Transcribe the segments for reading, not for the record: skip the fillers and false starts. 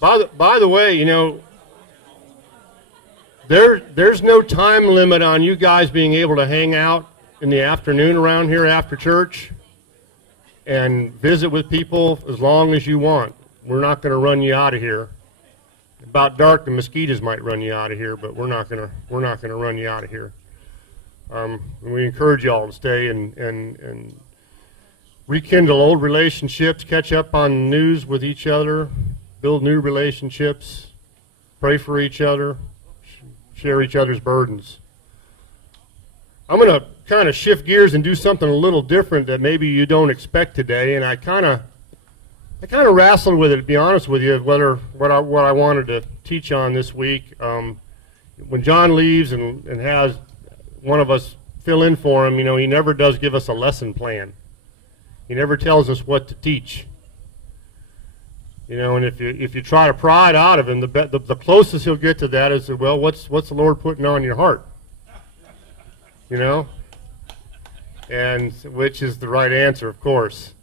By the way, you know, there's no time limit on you guys being able to hang out in the afternoon around here after church and visit with people as long as you want. We're not going to run you out of here. About dark, the mosquitoes might run you out of here, but we're not going to run you out of here. We encourage you all to stay and rekindle old relationships, catch up on news with each other, build new relationships, pray for each other, share each other's burdens. I'm going to kind of shift gears and do something a little different that maybe you don't expect today, and I kind of wrestled with it, to be honest with you, what I wanted to teach on this week. When John leaves and has one of us fill in for him, you know, he never does give us a lesson plan. He never tells us what to teach. You know, and if you try to pry it out of him, the closest he'll get to that is, well, what's the Lord putting on your heart? You know, and which is the right answer, of course.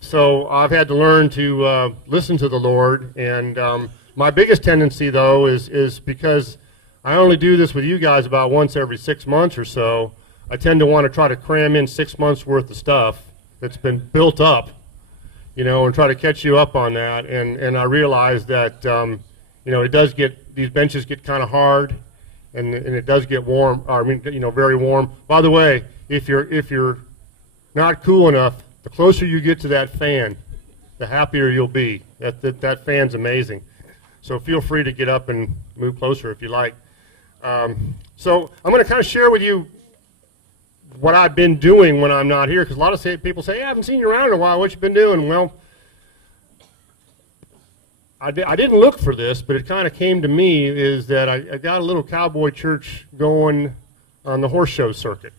So I've had to learn to listen to the Lord, and my biggest tendency, though, is because I only do this with you guys about once every 6 months or so. I tend to want to try to cram in 6 months worth of stuff that's been built up, you know, and try to catch you up on that. And I realize that, you know, these benches get kind of hard, and it does get warm, I mean, you know, very warm. By the way, if you're not cool enough, the closer you get to that fan, the happier you'll be. That fan's amazing. So feel free to get up and move closer if you like. So I'm going to kind of share with you what I've been doing when I'm not here, because a lot of people say, hey, I haven't seen you around in a while, what you been doing? Well, I didn't look for this, but it kind of came to me, is that I got a little cowboy church going on the horse show circuit.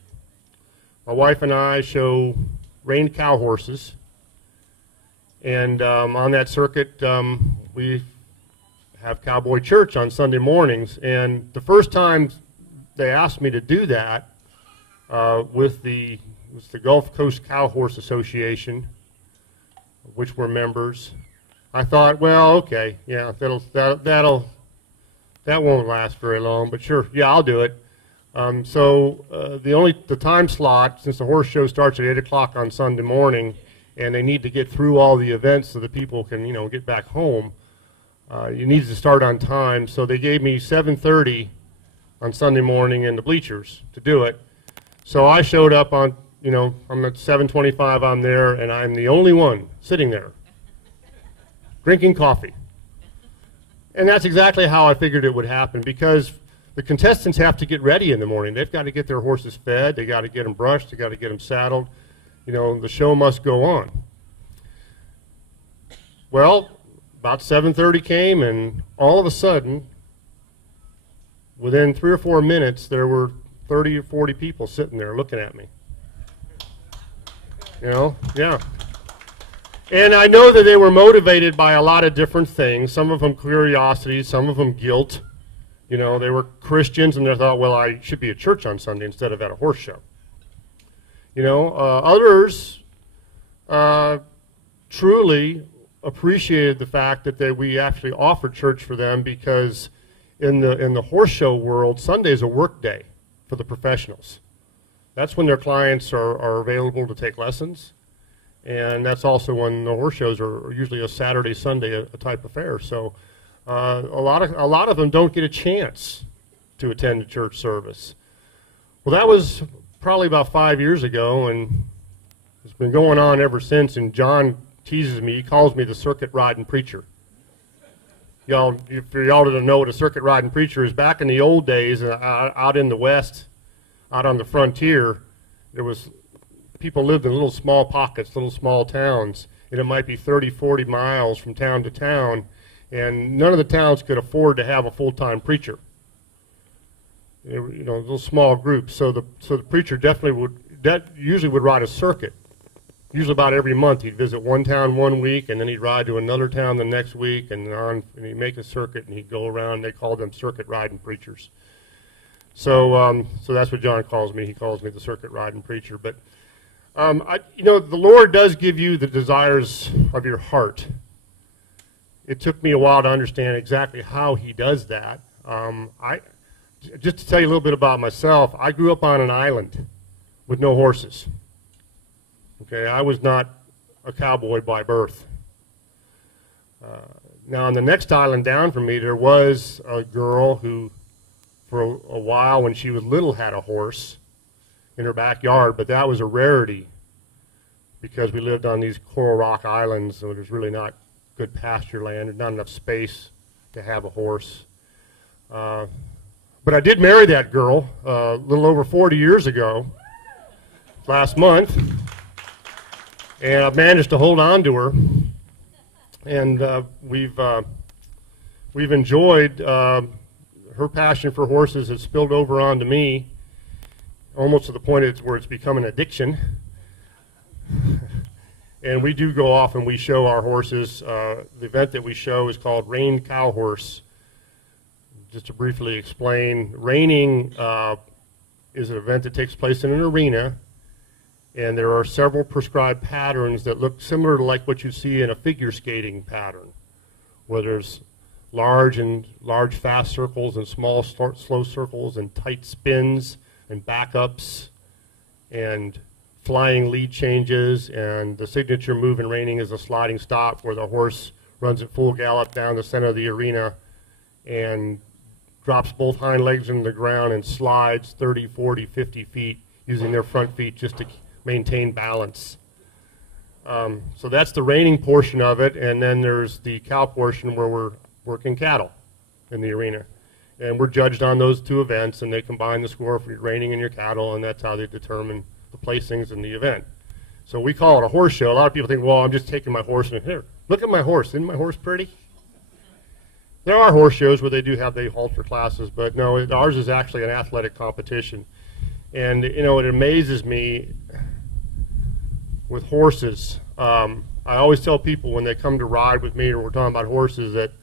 My wife and I show reined cow horses, and on that circuit we have cowboy church on Sunday mornings. And the first time they asked me to do that with the Gulf Coast Cow Horse Association, which we're members, I thought, well, okay, yeah, that won't last very long, but sure, yeah, I'll do it. So the time slot, since the horse show starts at 8 o'clock on Sunday morning, and they need to get through all the events so that people can, you know, get back home, you need to start on time. So they gave me 7:30 on Sunday morning in the bleachers to do it. So I showed up on, you know, I'm at 7:25, I'm there, and I'm the only one sitting there drinking coffee. And that's exactly how I figured it would happen, because the contestants have to get ready in the morning. They've got to get their horses fed, they got to get them brushed, they got to get them saddled. You know, the show must go on. Well, about 7:30 came, and all of a sudden, within 3 or 4 minutes, there were 30 or 40 people sitting there looking at me. You know, yeah. And I know that they were motivated by a lot of different things, some of them curiosity, some of them guilt. You know, they were Christians, and they thought, well, I should be at church on Sunday instead of at a horse show. You know, others truly appreciated the fact that we actually offered church for them, because in the horse show world, Sunday is a work day for the professionals. That's when their clients are available to take lessons, and that's also when the horse shows are usually a Saturday, Sunday a type affair. So a lot of them don't get a chance to attend a church service. Well, that was probably about 5 years ago, and it's been going on ever since. And John teases me; he calls me the circuit riding preacher. Y'all, for y'all to know what a circuit riding preacher is, back in the old days, out in the West, out on the frontier, there was people lived in little small pockets, little small towns, and it might be 30, 40 miles from town to town, and none of the towns could afford to have a full-time preacher. You know, little small groups. So the preacher definitely usually would ride a circuit. Usually about every month he'd visit one town one week, and then he'd ride to another town the next week, and he'd make a circuit, and he'd go around. They called them circuit riding preachers. So so that's what John calls me. He calls me the circuit riding preacher. But you know, the Lord does give you the desires of your heart. it took me a while to understand exactly how he does that. Just to tell you a little bit about myself, I grew up on an island with no horses. Okay, I was not a cowboy by birth. Now, on the next island down from me, there was a girl who, for a while when she was little, had a horse in her backyard, but that was a rarity because we lived on these coral rock islands, so there's really not good pasture land. There's not enough space to have a horse. But I did marry that girl a little over 40 years ago, last month, and I've managed to hold on to her. And we've enjoyed her passion for horses has spilled over onto me, almost to the point where it's become an addiction. And we do go off and we show our horses. The event that we show is called Reined Cow Horse. Just to briefly explain, reining is an event that takes place in an arena, and there are several prescribed patterns that look similar to like what you see in a figure skating pattern, where there's large fast circles and small slow circles and tight spins and backups and flying lead changes, and the signature move in reining is a sliding stop where the horse runs at full gallop down the center of the arena and drops both hind legs into the ground and slides 30, 40, 50 feet using their front feet just to maintain balance. So that's the reining portion of it, and then there's the cow portion where we're working cattle in the arena. And we're judged on those two events, and they combine the score for your reining and your cattle, and that's how they determine the placings in the event. So we call it a horse show. A lot of people think, well, I'm just taking my horse and here, look at my horse. Isn't my horse pretty? There are horse shows where they do have the halter classes, but no, ours is actually an athletic competition. And, you know, it amazes me with horses. I always tell people when they come to ride with me or we're talking about horses that,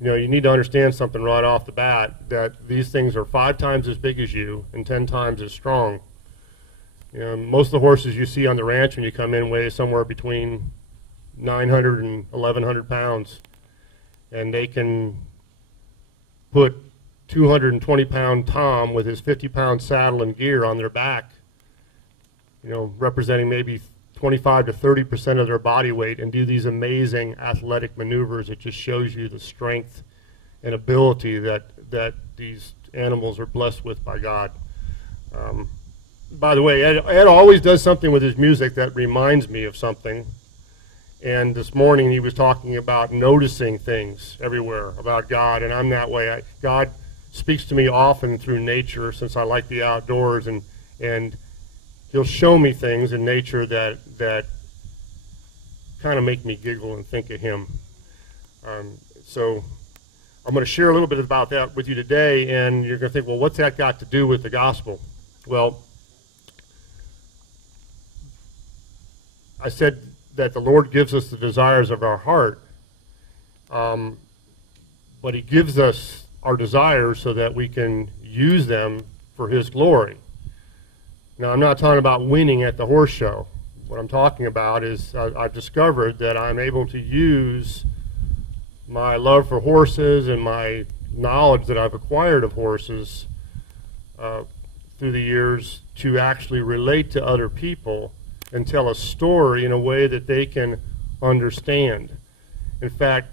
you know, you need to understand something right off the bat, that these things are 5 times as big as you and 10 times as strong. You know, most of the horses you see on the ranch when you come in weigh somewhere between 900 and 1,100 pounds. And they can put 220-pound Tom with his 50-pound saddle and gear on their back, you know, representing maybe 25 to 30% of their body weight, and do these amazing athletic maneuvers. It just shows you the strength and ability that these animals are blessed with by God. By the way, Ed always does something with his music that reminds me of something. And this morning he was talking about noticing things everywhere about God, and I'm that way. God speaks to me often through nature, since I like the outdoors, and he'll show me things in nature that kind of make me giggle and think of him. So I'm going to share a little bit about that with you today, and you're going to think, well, what's that got to do with the gospel? Well, I said that the Lord gives us the desires of our heart, but he gives us our desires so that we can use them for his glory. Now, I'm not talking about winning at the horse show. What I'm talking about is I've discovered that I'm able to use my love for horses and my knowledge that I've acquired of horses through the years to actually relate to other people and tell a story in a way that they can understand. In fact,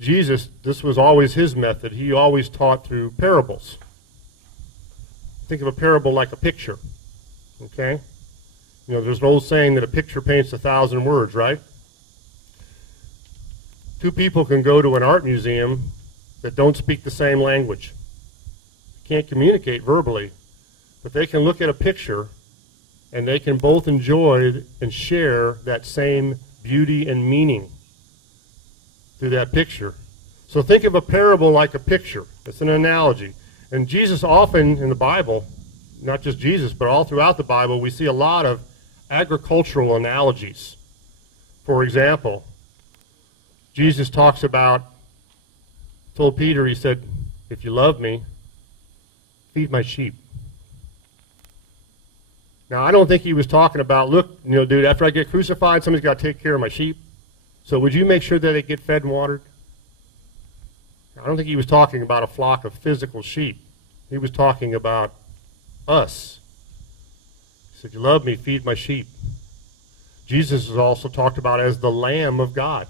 Jesus, this was always his method. He always taught through parables. Think of a parable like a picture, okay? You know, there's an old saying that a picture paints 1,000 words, right? 2 people can go to an art museum that don't speak the same language. Can't communicate verbally, but they can look at a picture and they can both enjoy and share that same beauty and meaning through that picture. So think of a parable like a picture. It's an analogy. And Jesus often in the Bible, not just Jesus, but all throughout the Bible, we see a lot of agricultural analogies. For example, Jesus talks about, told Peter, he said, if you love me, feed my sheep. Now, I don't think he was talking about, look, you know, dude, after I get crucified, somebody's got to take care of my sheep. So would you make sure that they get fed and watered? I don't think he was talking about a flock of physical sheep. He was talking about us. He said, you love me, feed my sheep. Jesus is also talked about as the Lamb of God,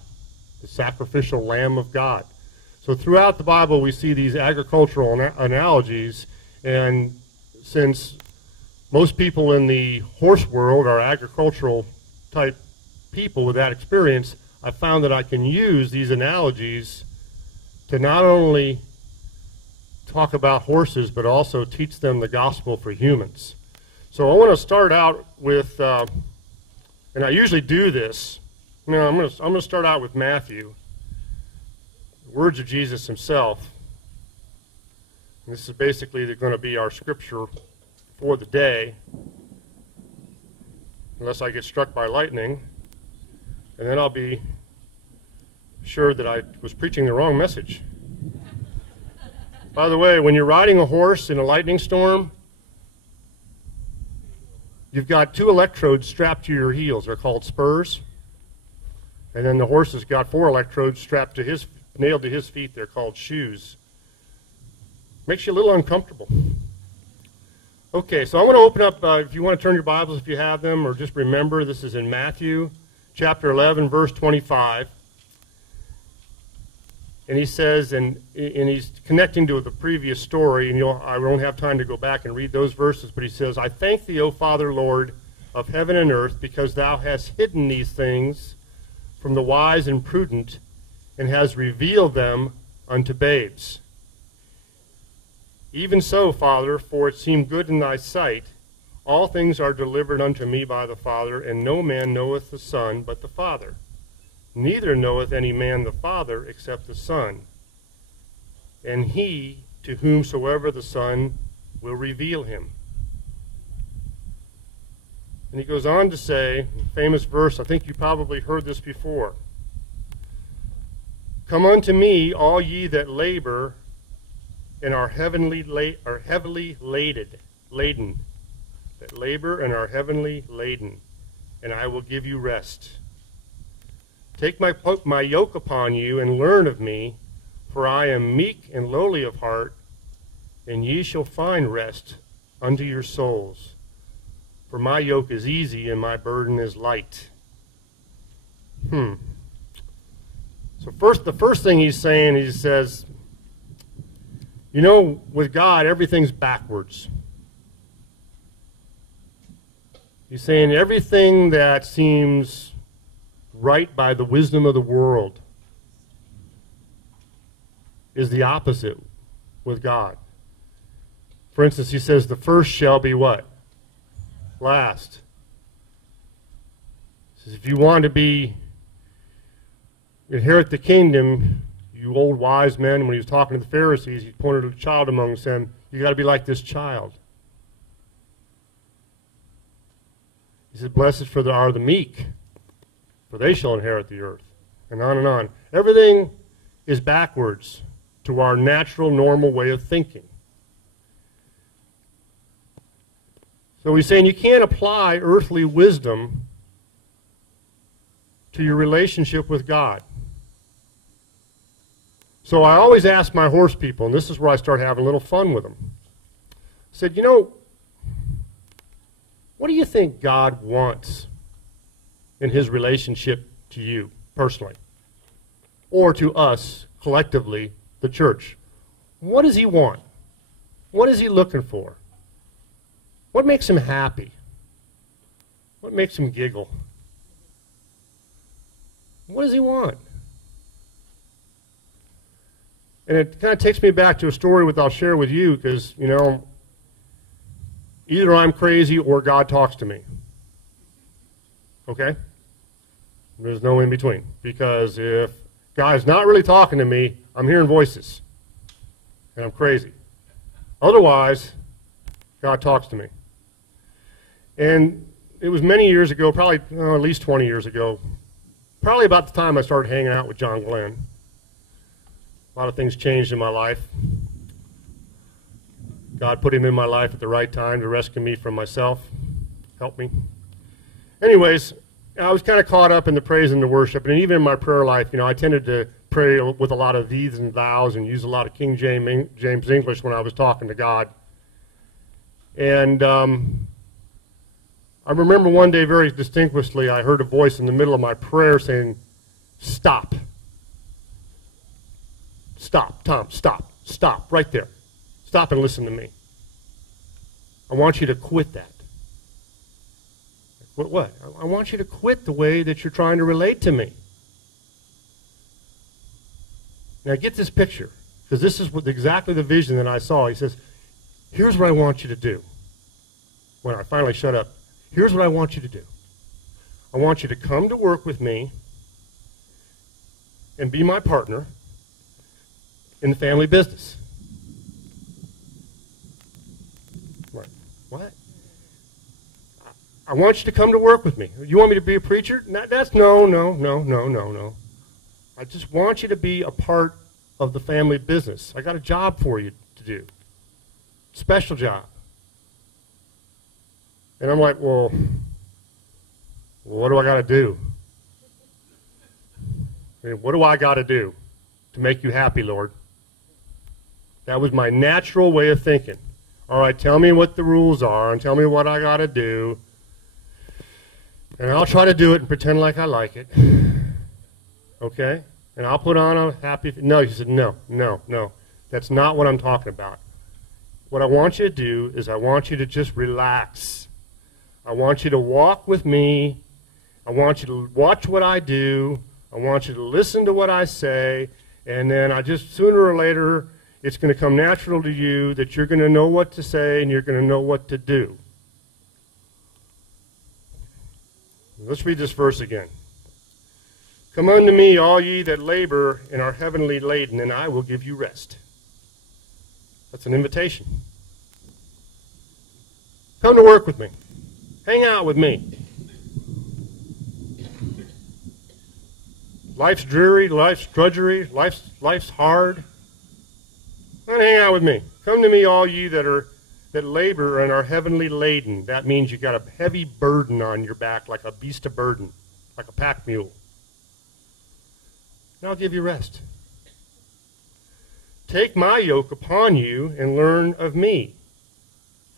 the sacrificial Lamb of God. So throughout the Bible we see these agricultural analogies, and since most people in the horse world are agricultural type people with that experience, I found that I can use these analogies to not only talk about horses, but also teach them the gospel for humans. So I want to start out with, and I usually do this. I'm going to start out with Matthew, the words of Jesus himself. And this is basically going to be our scripture for the day, unless I get struck by lightning, and then I'll be sure that I was preaching the wrong message. By the way, when you're riding a horse in a lightning storm, you've got 2 electrodes strapped to your heels. They're called spurs. And then the horse has got 4 electrodes strapped to nailed to his feet. They're called shoes. Makes you a little uncomfortable. Okay, so I want to open up, if you want to turn your Bibles if you have them, or just remember, this is in Matthew chapter 11, verse 25. And he says, and he's connecting to the previous story, and I won't have time to go back and read those verses, but he says, I thank thee, O Father, Lord of heaven and earth, because thou hast hidden these things from the wise and prudent, and hast revealed them unto babes. Even so, Father, for it seemed good in thy sight. All things are delivered unto me by the Father, and no man knoweth the Son but the Father. Neither knoweth any man the Father except the Son, and he to whomsoever the Son will reveal him. And he goes on to say, famous verse, I think you probably heard this before. Come unto me, all ye that labor and are heavily laden, that labor and are heavily laden, and I will give you rest. Take my yoke upon you, and learn of me, for I am meek and lowly of heart, and ye shall find rest unto your souls. For my yoke is easy, and my burden is light. So the first thing he's saying, he says, you know, with God, everything's backwards. He's saying everything that seems right by the wisdom of the world is the opposite with God. For instance, he says the first shall be what? Last. He says if you want to inherit the kingdom, you old wise men, when he was talking to the Pharisees, he pointed to a child among them, you got to be like this child. He said, blessed are the meek, for they shall inherit the earth. And on and on. Everything is backwards to our natural, normal way of thinking. So he's saying you can't apply earthly wisdom to your relationship with God. So I always ask my horse people, and this is where I start having a little fun with them. I said, you know, what do you think God wants in his relationship to you personally, or to us collectively, the church? What does he want? What is he looking for? What makes him happy? What makes him giggle? What does he want? And it kind of takes me back to a story which I'll share with you, because, you know, either I'm crazy or God talks to me. Okay? There's no in between. Because if God's not really talking to me, I'm hearing voices. And I'm crazy. Otherwise, God talks to me. And it was many years ago, probably at least 20 years ago, probably about the time I started hanging out with John Glenn. A lot of things changed in my life. God put him in my life at the right time to rescue me from myself, help me. Anyways, I was kind of caught up in the praise and the worship, and even in my prayer life, you know, I tended to pray with a lot of these and thous and use a lot of King James English when I was talking to God. And I remember one day very distinctly, I heard a voice in the middle of my prayer saying, "Stop. Stop, Tom, stop. Stop, right there. Stop and listen to me. I want you to quit that." What? I want you to quit the way that you're trying to relate to me. Now get this picture, because this is exactly the vision that I saw. He says, "Here's what I want you to do." When I finally shut up, here's what I want you to do. I want you to come to work with me and be my partner in the family business. What? I want you to come to work with me. You want me to be a preacher? No. I just want you to be a part of the family business. I got a job for you to do. Special job. And I'm like, well, what do I got to do? I mean, what do I got to do to make you happy, Lord? That was my natural way of thinking. All right, tell me what the rules are and tell me what I got to do. And I'll try to do it and pretend like I like it. Okay? And I'll put on a happy... No, he said, no. That's not what I'm talking about. What I want you to do is I want you to just relax. I want you to walk with me. I want you to watch what I do. I want you to listen to what I say. And then sooner or later, it's going to come natural to you that you're going to know what to say and you're going to know what to do. Let's read this verse again. "Come unto me, all ye that labor and are heavily laden, and I will give you rest." That's an invitation. Come to work with me. Hang out with me. Life's dreary, life's drudgery, life's hard. Come hang out with me. Come to me, all ye that labor and are heavily laden. That means you got a heavy burden on your back, like a beast of burden, like a pack mule. And I'll give you rest. "Take my yoke upon you and learn of me,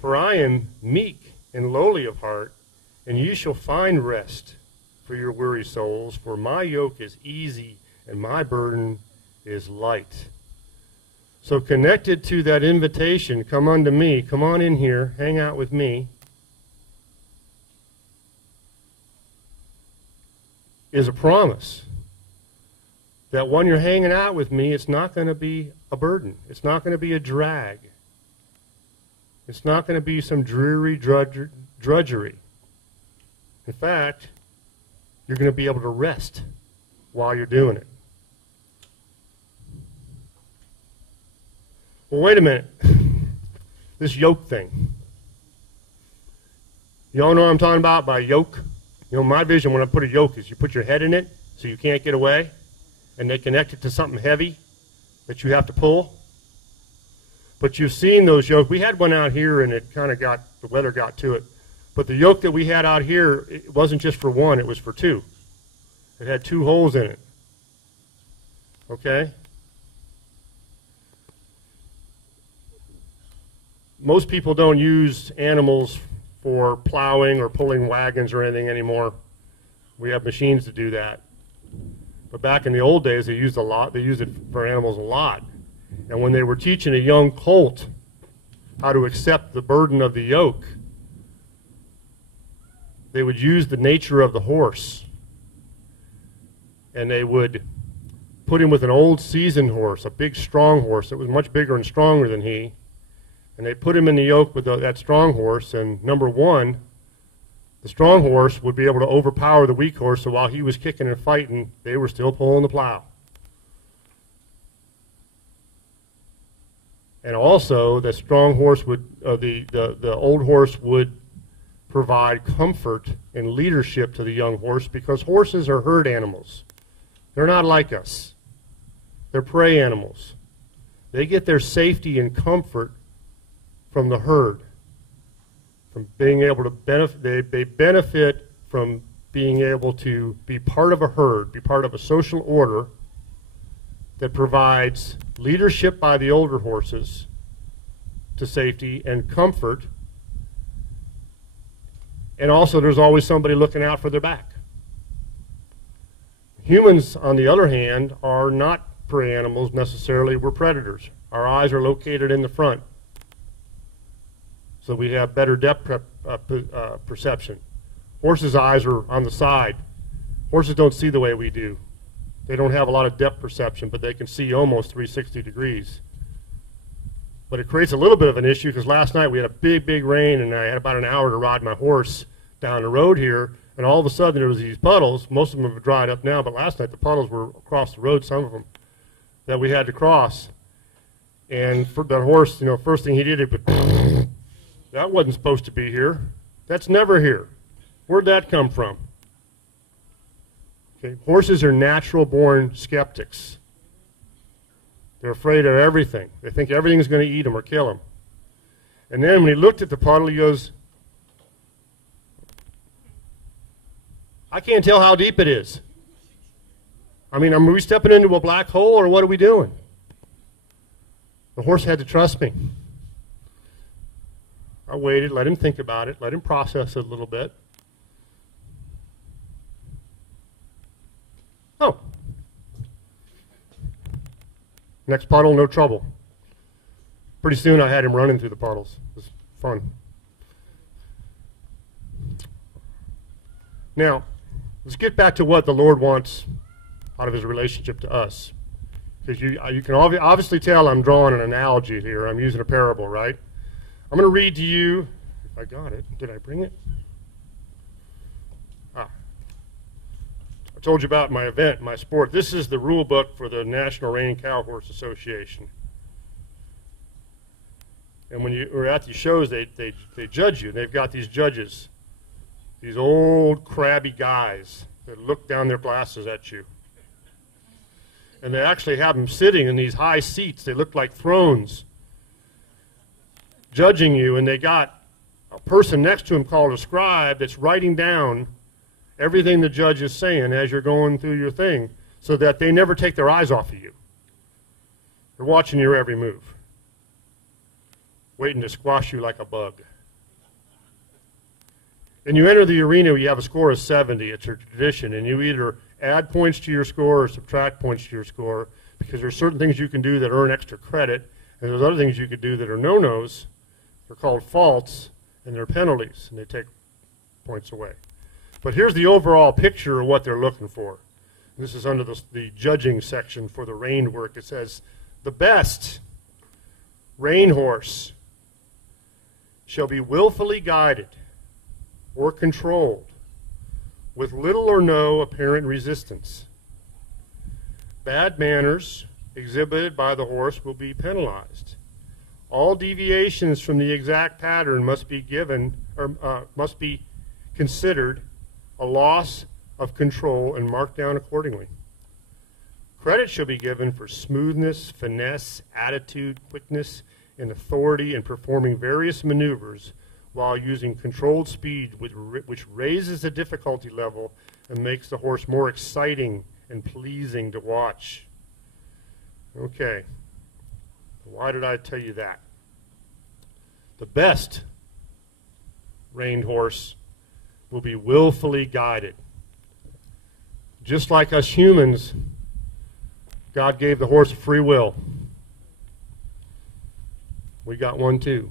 for I am meek and lowly of heart, and you shall find rest for your weary souls. For my yoke is easy and my burden is light." So connected to that invitation, come unto me, come on in here, hang out with me, is a promise that when you're hanging out with me, it's not going to be a burden. It's not going to be a drag. It's not going to be some dreary drudgery. In fact, you're going to be able to rest while you're doing it. Well, wait a minute. This yoke thing. You all know what I'm talking about by yoke? You know, my vision when I put a yoke is you put your head in it so you can't get away, and they connect it to something heavy that you have to pull. But you've seen those yokes. We had one out here, and it kind of the weather got to it. But the yoke that we had out here, it wasn't just for one, it was for two. It had 2 holes in it. Okay? Most people don't use animals for plowing or pulling wagons or anything anymore. We have machines to do that. But back in the old days, they used it for animals a lot. And when they were teaching a young colt how to accept the burden of the yoke, they would use the nature of the horse. And they would put him with an old seasoned horse, a big strong horse that was much bigger and stronger than he. And they put him in the yoke with that strong horse, and number one, the strong horse would be able to overpower the weak horse, so while he was kicking and fighting, they were still pulling the plow. And also, the strong horse the old horse would provide comfort and leadership to the young horse, because horses are herd animals. They're not like us. They're prey animals. They get their safety and comfort from the herd, from being able to benefit. They benefit from being able to be part of a herd, be part of a social order, that provides leadership by the older horses to safety and comfort. And also there's always somebody looking out for their back. Humans, on the other hand, are not prey animals necessarily. We're predators. Our eyes are located in the front, so we have better depth perception. Horses' eyes are on the side. Horses don't see the way we do. They don't have a lot of depth perception, but they can see almost 360 degrees. But it creates a little bit of an issue because last night we had a big rain, and I had about an hour to ride my horse down the road here, and all of a sudden there was these puddles. Most of them have dried up now, but last night the puddles were across the road, some of them, that we had to cross. And for that horse, you know, first thing he did, that wasn't supposed to be here. That's never here. Where'd that come from? Okay. Horses are natural-born skeptics. They're afraid of everything. They think everything's going to eat them or kill them. And then when he looked at the puddle, he goes, I can't tell how deep it is. I mean, are we stepping into a black hole, or what are we doing? The horse had to trust me. I waited, let him think about it, let him process it a little bit. Oh. Next puddle, no trouble. Pretty soon I had him running through the puddles. It was fun. Now, let's get back to what the Lord wants out of his relationship to us. Because you can obviously tell I'm drawing an analogy here. I'm using a parable, right? I'm going to read to you, if I got it. Did I bring it? I told you about my event, my sport. This is the rule book for the National Reining Cow Horse Association. And when you are at these shows, they judge you. They've got these judges, these old crabby guys that look down their glasses at you. And they actually have them sitting in these high seats. They look like thrones, judging you. And they got a person next to him called a scribe that's writing down everything the judge is saying as you're going through your thing, so that they never take their eyes off of you. They're watching your every move, waiting to squash you like a bug. And you enter the arena, you have a score of 70. It's your tradition, and you either add points to your score or subtract points to your score, because there's certain things you can do that earn extra credit, and there's other things you could do that are no-nos. They're called faults, and they're penalties, and they take points away. But here's the overall picture of what they're looking for. This is under the judging section for the rein work. It says, the best rein horse shall be willfully guided or controlled with little or no apparent resistance. Bad manners exhibited by the horse will be penalized. All deviations from the exact pattern must be considered a loss of control and marked down accordingly. Credit shall be given for smoothness, finesse, attitude, quickness, and authority in performing various maneuvers while using controlled speed, which raises the difficulty level and makes the horse more exciting and pleasing to watch. Okay, why did I tell you that? The best reined horse will be willfully guided. Just like us humans, God gave the horse free will. We got one too.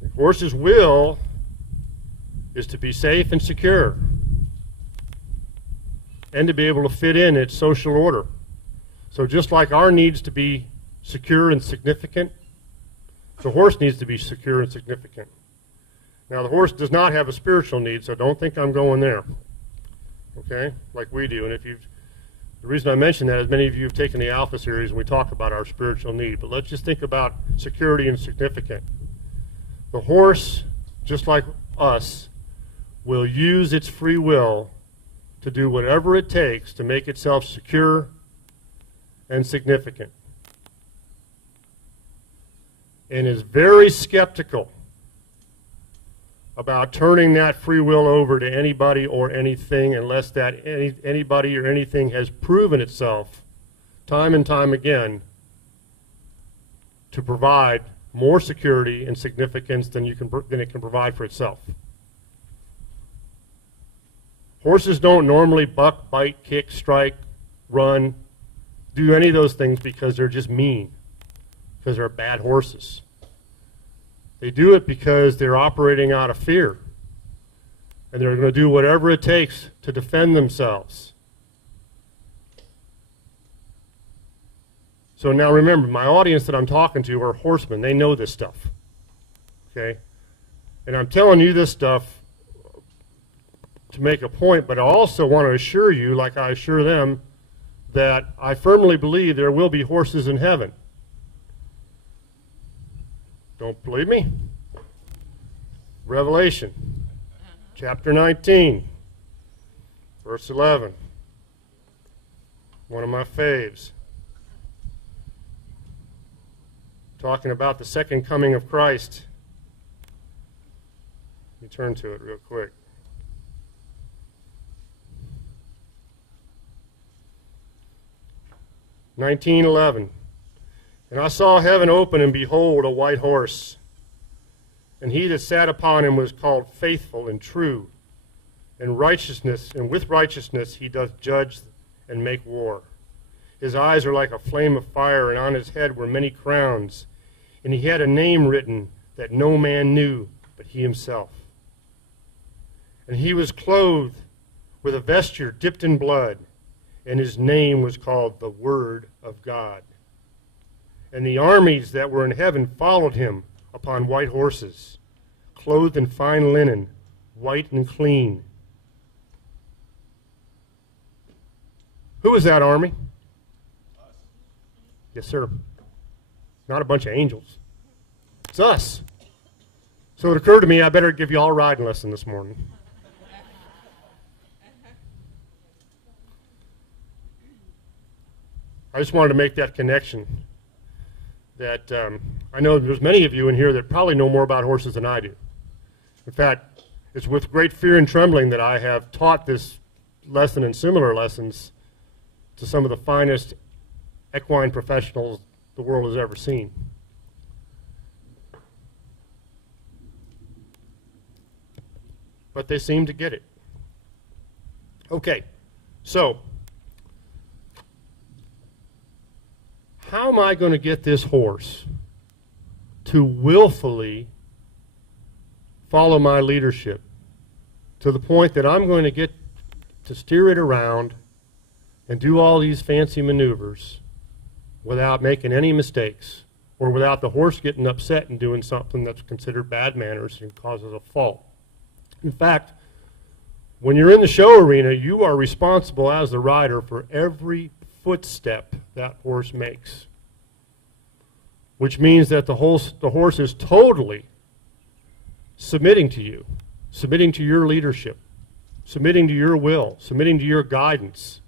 The horse's will is to be safe and secure, and to be able to fit in its social order. So just like our needs to be secure and significant, the horse needs to be secure and significant. Now, the horse does not have a spiritual need, so don't think I'm going there, okay, like we do. And the reason I mention that is many of you have taken the Alpha series and we talk about our spiritual need, but let's just think about security and significant. The horse, just like us, will use its free will to do whatever it takes to make itself secure and significant, and is very skeptical about turning that free will over to anybody or anything unless that anybody or anything has proven itself time and time again to provide more security and significance than it can provide for itself. Horses don't normally buck, bite, kick, strike, run, do any of those things because they're just mean, because they're bad horses. They do it because they're operating out of fear, and they're going to do whatever it takes to defend themselves. So now remember, my audience that I'm talking to are horsemen. They know this stuff, okay? And I'm telling you this stuff to make a point, but I also want to assure you, like I assure them, that I firmly believe there will be horses in heaven. Don't believe me? Revelation, chapter 19, verse 11. One of my faves. Talking about the second coming of Christ. Let me turn to it real quick. (19:11). And I saw heaven open, and behold, a white horse. And he that sat upon him was called Faithful and True, and righteousness, and with righteousness he doth judge and make war. His eyes are like a flame of fire, and on his head were many crowns. And he had a name written that no man knew but he himself. And he was clothed with a vesture dipped in blood, and his name was called the Word of God. And the armies that were in heaven followed him upon white horses, clothed in fine linen, white and clean. Who is that army? Yes, sir. Not a bunch of angels. It's us. So it occurred to me I better give you all a riding lesson this morning. I just wanted to make that connection. That I know there's many of you in here that probably know more about horses than I do. In fact, it's with great fear and trembling that I have taught this lesson and similar lessons to some of the finest equine professionals the world has ever seen. But they seem to get it. Okay, so how am I going to get this horse to willfully follow my leadership to the point that I'm going to get to steer it around and do all these fancy maneuvers without making any mistakes, or without the horse getting upset and doing something that's considered bad manners and causes a fault? In fact, when you're in the show arena, you are responsible as the rider for every footstep that horse makes, which means that the horse is totally submitting to you, submitting to your leadership, submitting to your will, submitting to your guidance,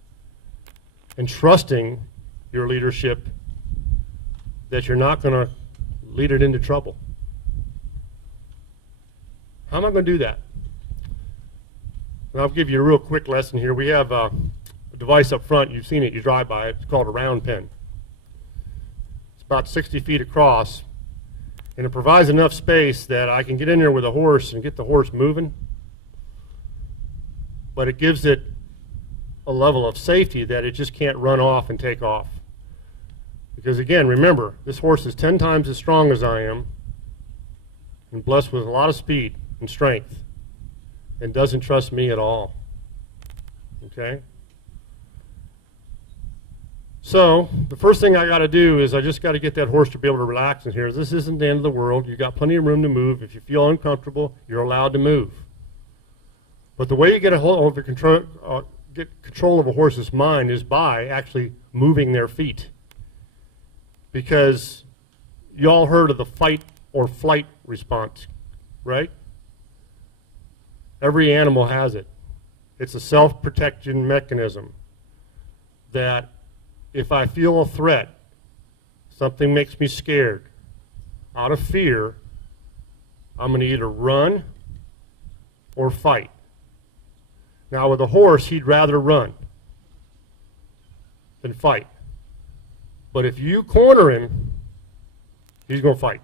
and trusting your leadership that you're not going to lead it into trouble. How am I going to do that? And I'll give you a real quick lesson here. We have a device up front. You've seen it. You drive by it. It's called a round pen. It's about 60 feet across, and it provides enough space that I can get in there with a horse and get the horse moving, but it gives it a level of safety that it just can't run off and take off. Because again, remember, this horse is 10 times as strong as I am and blessed with a lot of speed and strength and doesn't trust me at all. Okay? So the first thing I got to do is I just got to get that horse to be able to relax in here. This isn't the end of the world. You've got plenty of room to move. If you feel uncomfortable, you're allowed to move. But the way you get a hold of the control of a horse's mind is by actually moving their feet. Because you all heard of the fight or flight response, right? Every animal has it. It's a self-protection mechanism that if I feel a threat, something makes me scared, out of fear, I'm going to either run or fight. Now with a horse, he'd rather run than fight. But if you corner him, he's going to fight.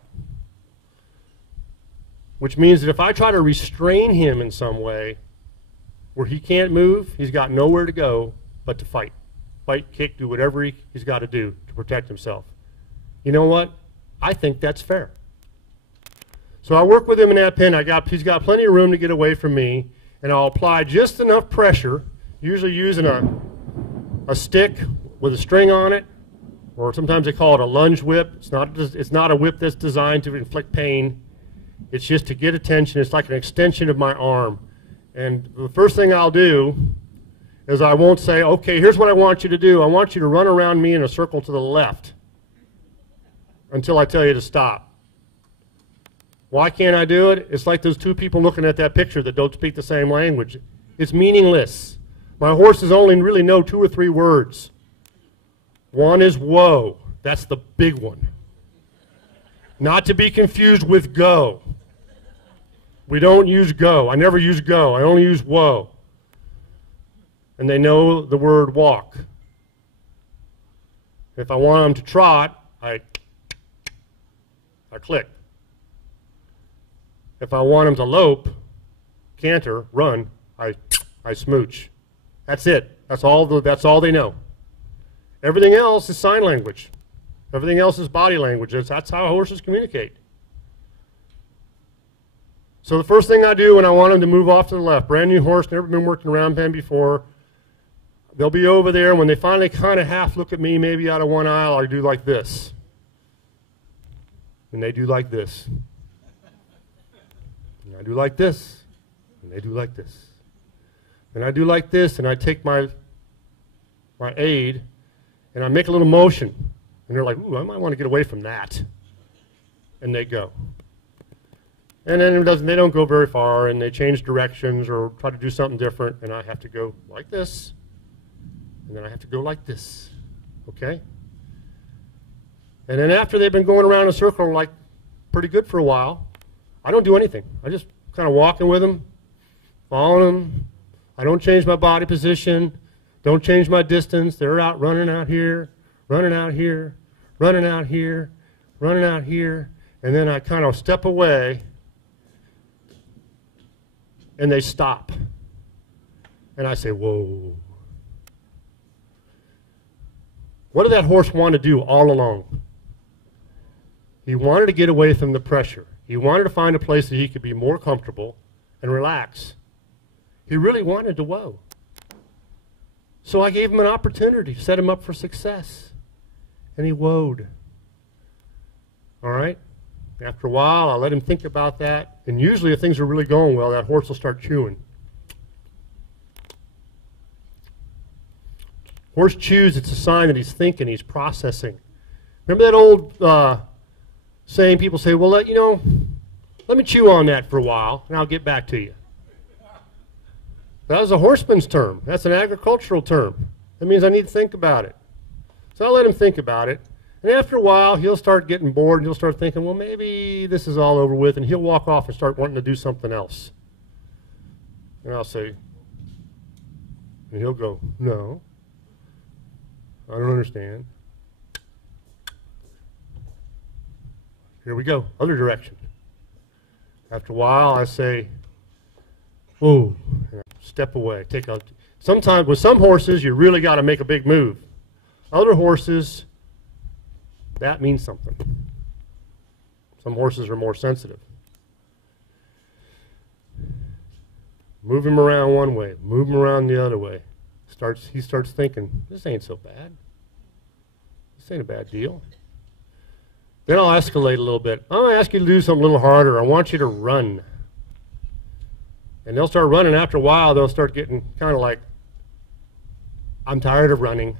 Which means that if I try to restrain him in some way where he can't move, he's got nowhere to go but to fight. Fight, kick, do whatever he's got to do to protect himself. You know what? I think that's fair. So I work with him in that pen. He's got plenty of room to get away from me, and I'll apply just enough pressure, usually using a stick with a string on it, or sometimes they call it a lunge whip. It's not a whip that's designed to inflict pain. It's just to get attention. It's like an extension of my arm. And the first thing I'll do is I won't say, okay, here's what I want you to do. I want you to run around me in a circle to the left until I tell you to stop. Why can't I do it? It's like those two people looking at that picture that don't speak the same language. It's meaningless. My horses only really know 2 or 3 words. One is whoa. That's the big one. Not to be confused with go. We don't use go. I never use go. I only use whoa. And they know the word walk. If I want them to trot, I click. If I want them to lope, canter, run, I smooch. That's it. That's all they know. Everything else is sign language. Everything else is body language. That's how horses communicate. So the first thing I do when I want them to move off to the left, brand new horse, never been working around pen before, they'll be over there. And when they finally kind of half look at me, maybe out of one eye, I do like this. And they do like this. And I do like this. And they do like this. And I do like this, and I take my aid, and I make a little motion. And they're like, ooh, I might want to get away from that. And they go. And then they don't go very far, and they change directions or try to do something different, and I have to go like this. And then I have to go like this. Okay? And then after they've been going around in a circle like pretty good for a while, I don't do anything. I just kind of walking with them, following them. I don't change my body position. Don't change my distance. They're out running out here, running out here, running out here, running out here. And then I kind of step away, and they stop. And I say, whoa. What did that horse want to do all along? He wanted to get away from the pressure. He wanted to find a place that he could be more comfortable and relax. He really wanted to whoa. So I gave him an opportunity, set him up for success. And he whoaed. All right? After a while, I'll let him think about that. And usually if things are really going well, that horse will start chewing. Horse chews, it's a sign that he's thinking, he's processing. Remember that old saying people say, well, let me chew on that for a while, and I'll get back to you. That was a horseman's term. That's an agricultural term. That means I need to think about it. So I'll let him think about it. And after a while, he'll start getting bored, and he'll start thinking, well, maybe this is all over with, and he'll walk off and start wanting to do something else. And I'll say, and he'll go, no, I don't understand. Here we go, other direction. After a while, I say, whoa, and I step away, take out. Sometimes with some horses, you really got to make a big move. Other horses, that means something. Some horses are more sensitive. Move him around one way, move him around the other way. He starts thinking, this ain't so bad. This ain't a bad deal. Then I'll escalate a little bit. I'm going to ask you to do something a little harder. I want you to run. And they'll start running. After a while, they'll start getting kind of like, I'm tired of running.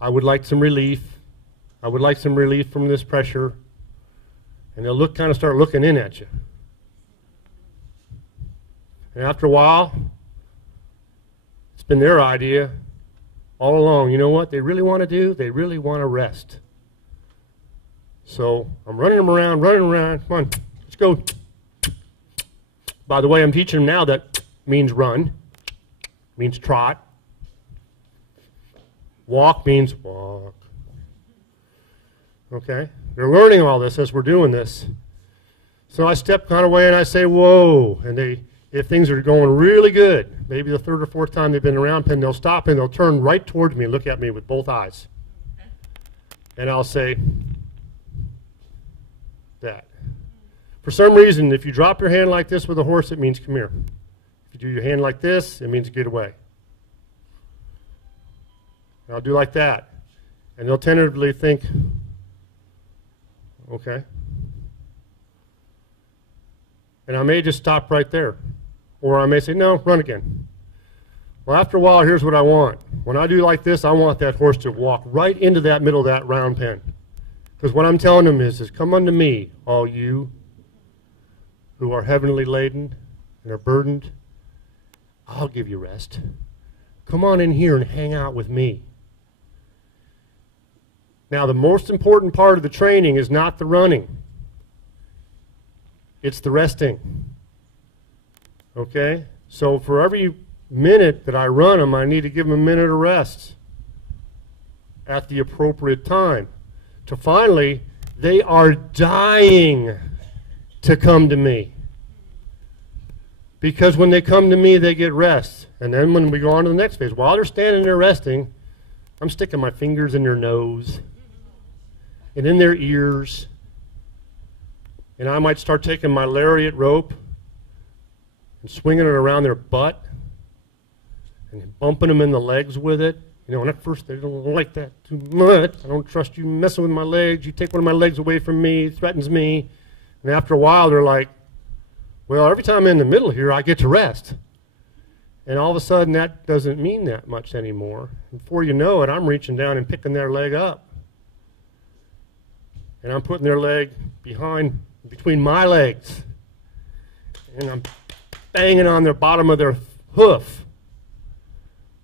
I would like some relief. I would like some relief from this pressure. And they'll kind of start looking in at you. And after a while, it's been their idea all along. You know what they really want to do? They really want to rest. So I'm running them around, running around. Come on, let's go. By the way, I'm teaching them now that means run, means trot. Walk means walk. Okay? They're learning all this as we're doing this. So I step kind of away and I say, whoa. And if things are going really good, maybe the third or fourth time they've been around pen, they'll stop and they'll turn right towards me and look at me with both eyes. And I'll say that. For some reason, if you drop your hand like this with a horse, it means come here. If you do your hand like this, it means get away. And I'll do like that. And they'll tentatively think, okay. And I may just stop right there. Or I may say, no, run again. Well, after a while, here's what I want. When I do like this, I want that horse to walk right into that middle of that round pen. Because what I'm telling them is come unto me, all you who are heavenly laden and are burdened. I'll give you rest. Come on in here and hang out with me. Now, the most important part of the training is not the running. It's the resting. Okay? So for every minute that I run them, I need to give them a minute of rest at the appropriate time. To finally, they are dying to come to me. Because when they come to me, they get rest. And then when we go on to the next phase, while they're standing there resting, I'm sticking my fingers in their nose and in their ears. And I might start taking my lariat rope and swinging it around their butt and bumping them in the legs with it. You know, and at first they don't like that too much. I don't trust you messing with my legs. You take one of my legs away from me, it threatens me. And after a while, they're like, well, every time I'm in the middle here, I get to rest. And all of a sudden, that doesn't mean that much anymore. Before you know it, I'm reaching down and picking their leg up. And I'm putting their leg between my legs. And I'm banging on their bottom of their hoof.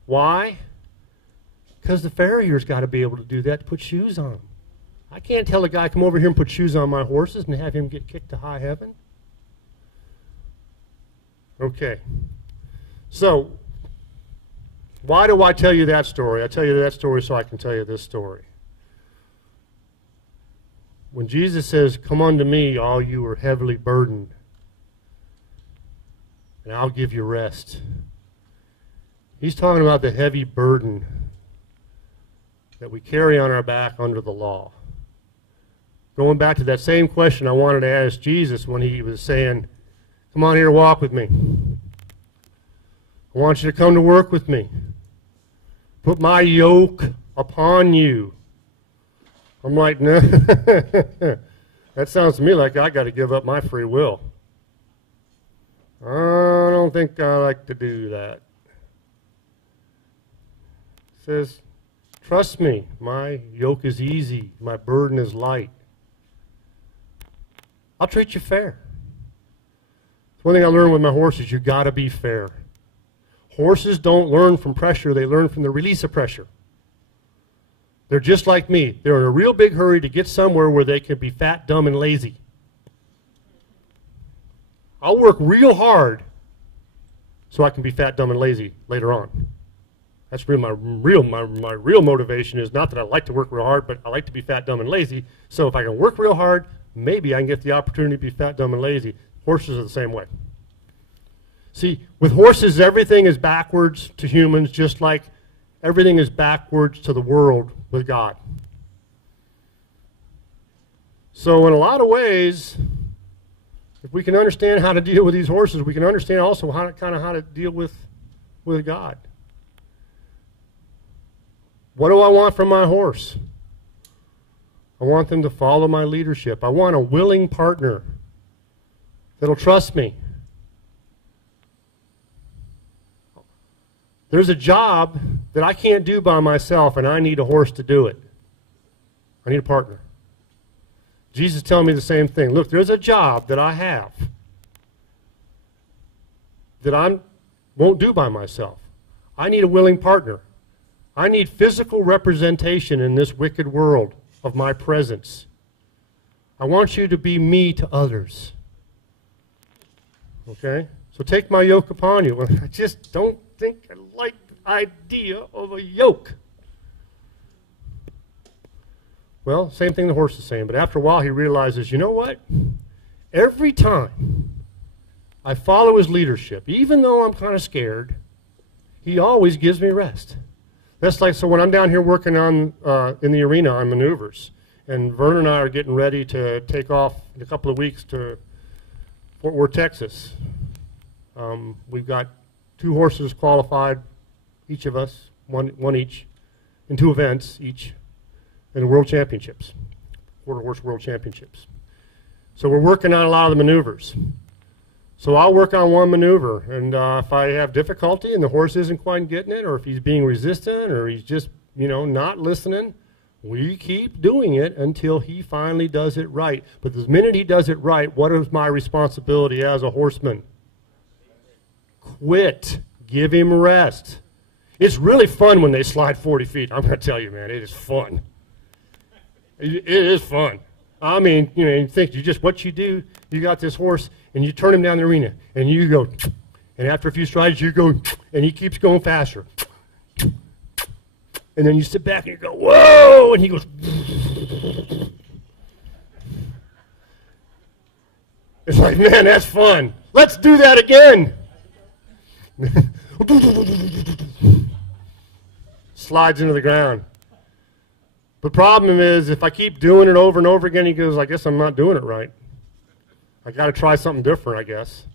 Why? Because the farrier's got to be able to do that, to put shoes on. I can't tell a guy, come over here and put shoes on my horses and have him get kicked to high heaven. Okay. So, why do I tell you that story? I tell you that story so I can tell you this story. When Jesus says, come unto me, all you are heavily burdened, and I'll give you rest. He's talking about the heavy burden that we carry on our back under the law. Going back to that same question I wanted to ask Jesus when he was saying, come on here, walk with me. I want you to come to work with me. Put my yoke upon you. I'm like, no. That sounds to me like I got to give up my free will. I don't think I like to do that. It says, trust me, my yoke is easy, my burden is light. I'll treat you fair. One thing I learned with my horses, you got to be fair. Horses don't learn from pressure, they learn from the release of pressure. They're just like me. They're in a real big hurry to get somewhere where they can be fat, dumb, and lazy. I'll work real hard so I can be fat, dumb, and lazy later on. That's my real motivation is not that I like to work real hard, but I like to be fat, dumb, and lazy. So if I can work real hard, maybe I can get the opportunity to be fat, dumb, and lazy. Horses are the same way. See, with horses, everything is backwards to humans, just like everything is backwards to the world with God. So in a lot of ways, if we can understand how to deal with these horses, we can understand also how to deal with God. What do I want from my horse? I want them to follow my leadership. I want a willing partner that'll trust me. There's a job that I can't do by myself, and I need a horse to do it. I need a partner. Jesus is telling me the same thing. Look, there's a job that I have that I won't do by myself. I need a willing partner. I need physical representation in this wicked world of my presence. I want you to be me to others. Okay? So take my yoke upon you. Well, I just don't think I like the idea of a yoke. Well, same thing the horse is saying, but after a while he realizes, you know what? Every time I follow his leadership, even though I'm kind of scared, he always gives me rest. That's like, so when I'm down here working on in the arena on maneuvers, and Vernon and I are getting ready to take off in a couple of weeks to Fort Worth, Texas. We've got 2 horses qualified, each of us, one each, in 2 events each, in the World Championships, Quarter Horse World Championships. So we're working on a lot of the maneuvers. So I'll work on one maneuver, and if I have difficulty and the horse isn't quite getting it, or if he's being resistant, or he's just, not listening, we keep doing it until he finally does it right. But the minute he does it right, what is my responsibility as a horseman? Quit. Give him rest. It's really fun when they slide 40 feet. I'm going to tell you, man, it is fun. It is fun. I mean, you think what you do, you got this horse, and you turn him down the arena, and you go, and after a few strides, you go, and he keeps going faster. And then you sit back and you go, whoa, and he goes. It's like, man, that's fun. Let's do that again. Slides into the ground. The problem is, if I keep doing it over and over again, he goes, I guess I'm not doing it right. I got to try something different, I guess.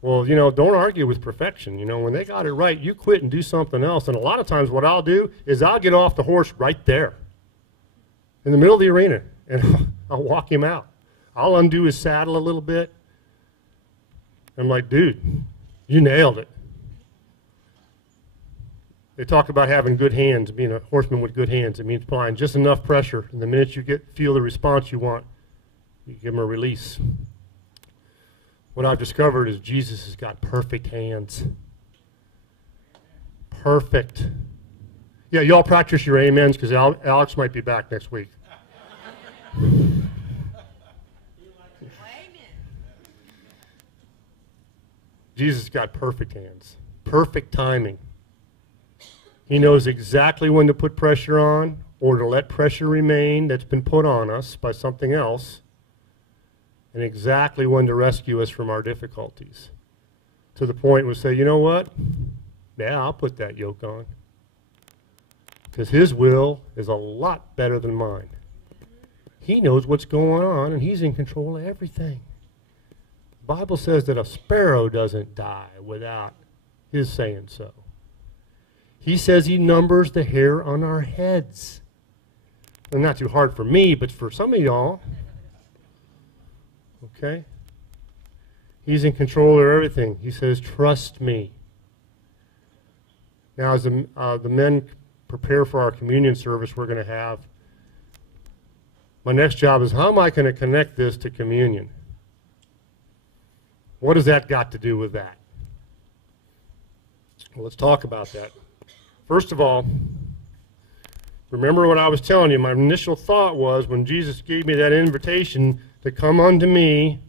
Well, don't argue with perfection. When they got it right, you quit and do something else. And a lot of times what I'll do is I'll get off the horse right there in the middle of the arena, and I'll walk him out. I'll undo his saddle a little bit. I'm like, dude, you nailed it. They talk about having good hands, being a horseman with good hands. It means applying just enough pressure, and the minute you feel the response you want, you give them a release. What I've discovered is Jesus has got perfect hands. Perfect. Yeah, y'all practice your amens, because Alex might be back next week. Jesus has got perfect hands. Perfect timing. He knows exactly when to put pressure on, or to let pressure remain that's been put on us by something else, and exactly when to rescue us from our difficulties. To the point we say, you know what? Yeah, I'll put that yoke on. Because his will is a lot better than mine. He knows what's going on, and he's in control of everything. The Bible says that a sparrow doesn't die without his saying so. He says he numbers the hair on our heads. And not too hard for me, but for some of y'all. Okay? He's in control of everything. He says, trust me. Now, as the men prepare for our communion service we're going to have, my next job is, how am I going to connect this to communion? What has that got to do with that? Well, let's talk about that. First of all, remember what I was telling you. My initial thought was, when Jesus gave me that invitation to come unto me,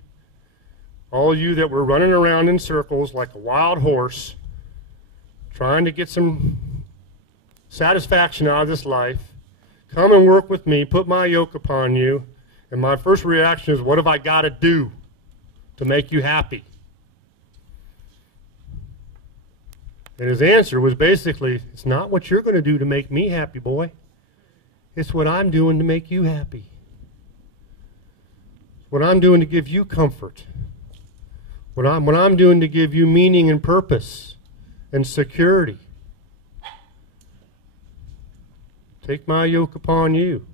all you that were running around in circles like a wild horse, trying to get some satisfaction out of this life, come and work with me, put my yoke upon you. And my first reaction is, what have I got to do to make you happy? And his answer was basically, it's not what you're going to do to make me happy, boy. It's what I'm doing to make you happy. It's what I'm doing to give you comfort. What I'm doing to give you meaning and purpose and security. Take my yoke upon you.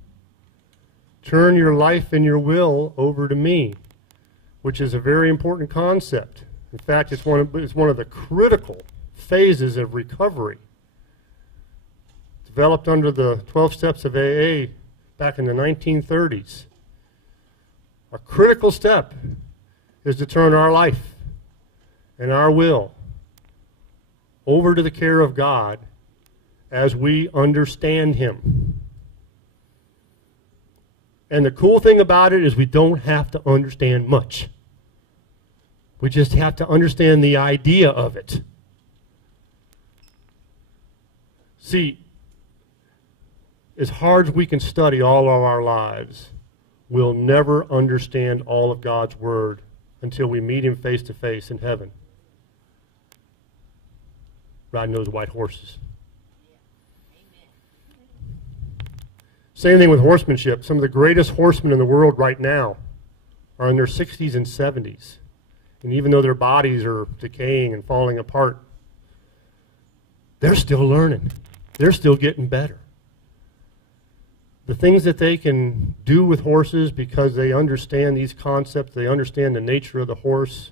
Turn your life and your will over to me, which is a very important concept. In fact, it's one of the critical phases of recovery, developed under the 12 steps of AA back in the 1930s. A critical step is to turn our life and our will over to the care of God as we understand him. And the cool thing about it is we don't have to understand much. We just have to understand the idea of it. See, as hard as we can study all of our lives, we'll never understand all of God's Word until we meet Him face to face in heaven, riding those white horses. Same thing with horsemanship. Some of the greatest horsemen in the world right now are in their 60s and 70s. And even though their bodies are decaying and falling apart, they're still learning. They're still getting better. The things that they can do with horses because they understand these concepts, they understand the nature of the horse,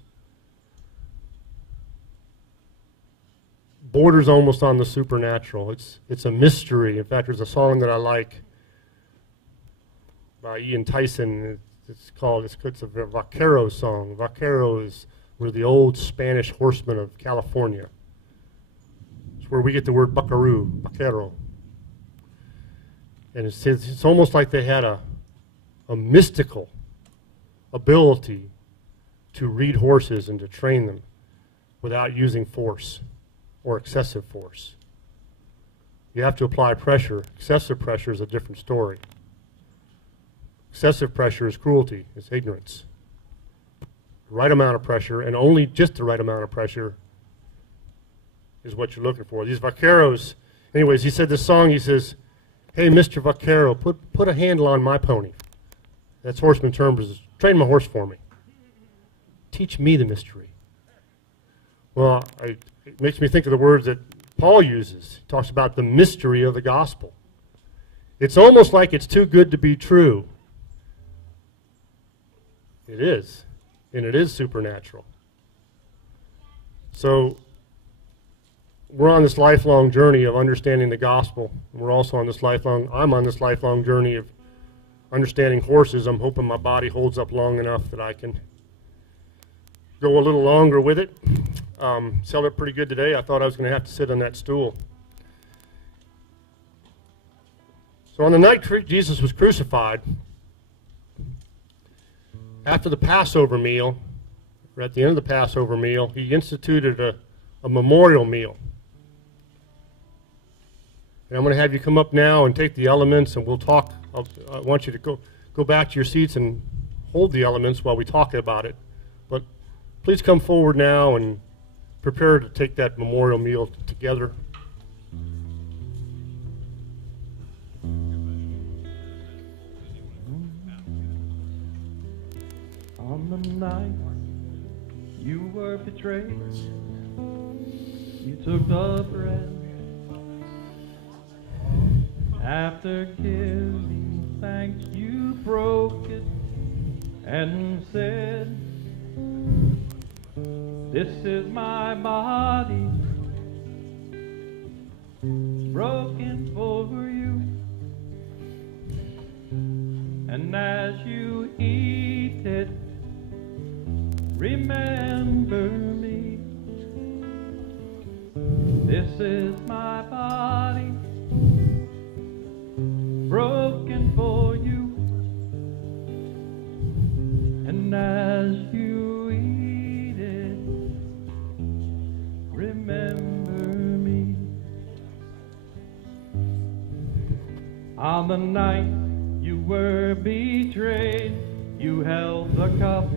borders almost on the supernatural. It's a mystery. In fact, there's a song that I like by Ian Tyson. It's a vaquero song. Vaqueros were the old Spanish horsemen of California. It's where we get the word buckaroo, vaquero. And it's almost like they had a mystical ability to read horses and to train them without using force or excessive force. You have to apply pressure. Excessive pressure is a different story. Excessive pressure is cruelty, it's ignorance. The right amount of pressure, and only just the right amount of pressure, is what you're looking for. These vaqueros, anyways, he said this song, he says, "Hey, Mr. Vaquero, put a handle on my pony." That's horseman terms. Train my horse for me. Teach me the mystery. Well, it makes me think of the words that Paul uses. He talks about the mystery of the gospel. It's almost like it's too good to be true. It is, and it is supernatural. So we're on this lifelong journey of understanding the gospel. I'm on this lifelong journey of understanding horses. I'm hoping my body holds up long enough that I can go a little longer with it. Sounded pretty good today. I thought I was going to have to sit on that stool. So on the night Jesus was crucified, after the Passover meal, or at the end of the Passover meal, he instituted a memorial meal. And I'm going to have you come up now and take the elements, and we'll talk. I want you to go back to your seats and hold the elements while we talk about it. But please come forward now and prepare to take that memorial meal together. On the night you were betrayed, you took the bread. After giving thanks, you broke it and said, "This is my body, broken for you. And as you eat it, remember me. This is my body, broken for you. And as you eat it, remember me." On the night you were betrayed, you held the cup.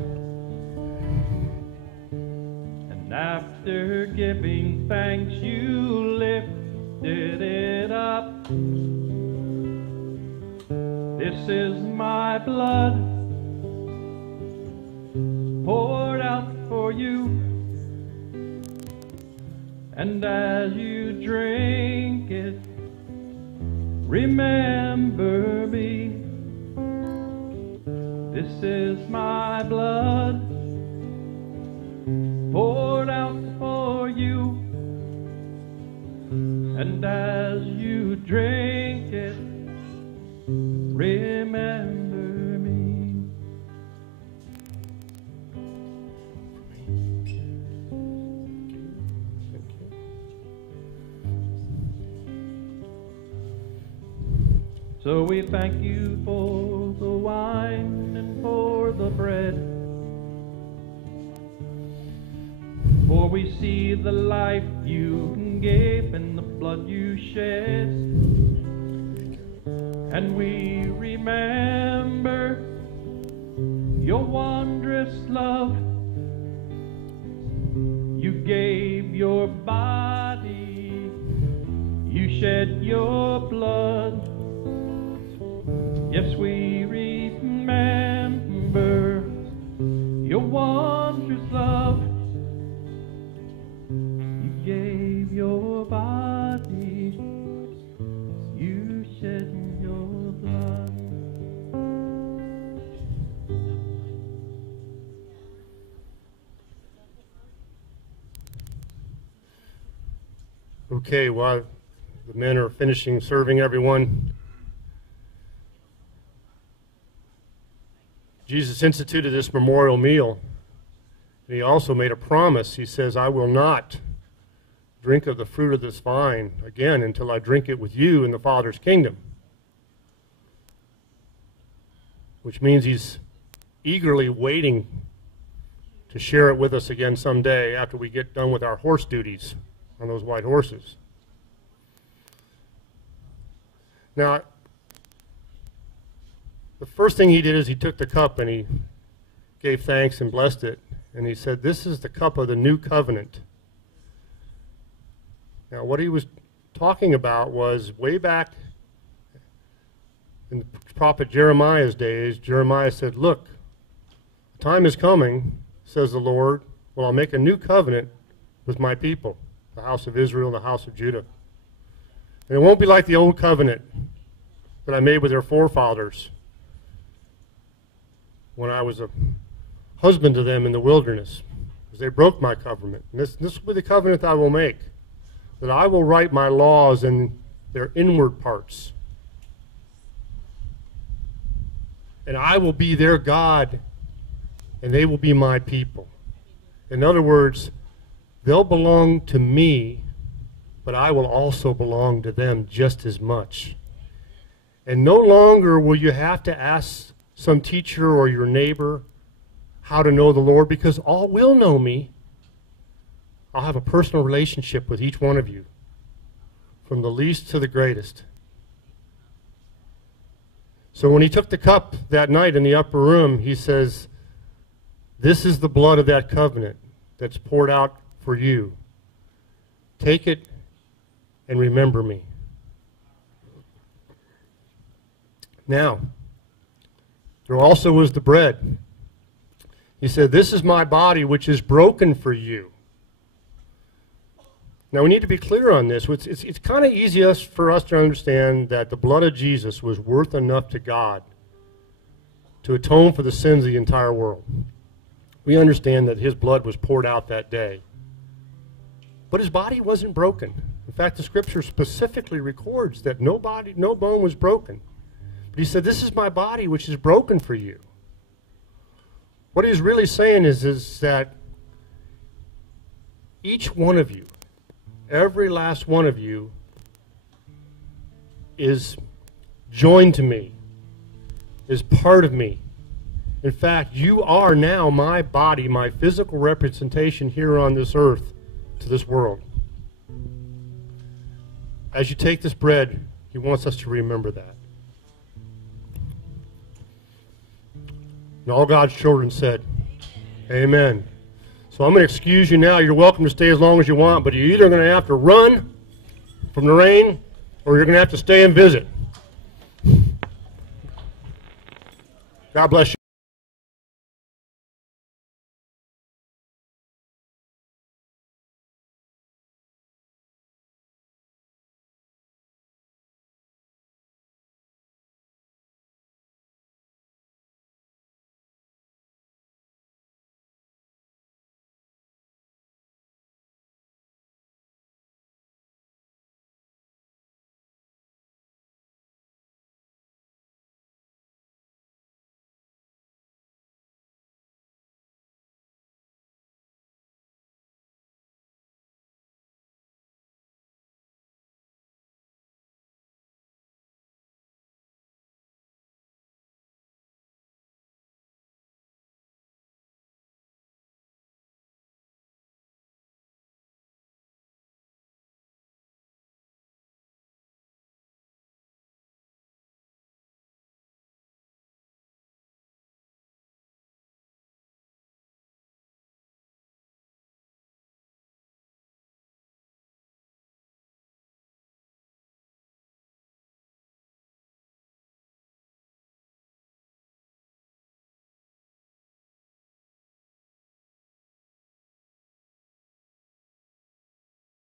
And after giving thanks, you lifted it up. "This is my blood, poured out for you. And as you drink it, remember me. This is my blood, poured out for you. And as you drink it, remember me." So we thank you for the wine and for the bread. For we see the life you gave and the blood you shed, and we remember your wondrous love. You gave your body, you shed your blood. Yes, we remember your wondrous love. You gave your body, you shed your blood. Okay, while the men are finishing serving everyone, Jesus instituted this memorial meal. And he also made a promise. He says, I will not drink of the fruit of this vine again until I drink it with you in the Father's kingdom. Which means he's eagerly waiting to share it with us again someday after we get done with our horse duties on those white horses. Now, the first thing he did is he took the cup and he gave thanks and blessed it. And he said, this is the cup of the new covenant. Now, what he was talking about was way back in the prophet Jeremiah's days. Jeremiah said, look, the time is coming, says the Lord, when I'll make a new covenant with my people, the house of Israel, the house of Judah. And it won't be like the old covenant that I made with their forefathers when I was a husband to them in the wilderness, because they broke my covenant. And this will be the covenant I will make, that I will write my laws in their inward parts. And I will be their God, and they will be my people. In other words, they'll belong to me, but I will also belong to them just as much. And no longer will you have to ask some teacher or your neighbor how to know the Lord, because all will know me. I'll have a personal relationship with each one of you, from the least to the greatest. So when he took the cup that night in the upper room, he says, this is the blood of that covenant that's poured out for you. Take it and remember me. Now, there also was the bread. He said, this is my body which is broken for you. Now we need to be clear on this. It's kind of easy for us to understand that the blood of Jesus was worth enough to God to atone for the sins of the entire world. We understand that his blood was poured out that day. But his body wasn't broken. In fact, the scripture specifically records that no bone was broken. But he said, this is my body which is broken for you. What he's really saying is that each one of you, every last one of you, is joined to me, is part of me. In fact, you are now my body, my physical representation here on this earth to this world. As you take this bread, he wants us to remember that. And all God's children said, amen. So I'm going to excuse you now. You're welcome to stay as long as you want, but you're either going to have to run from the rain or you're going to have to stay and visit. God bless you.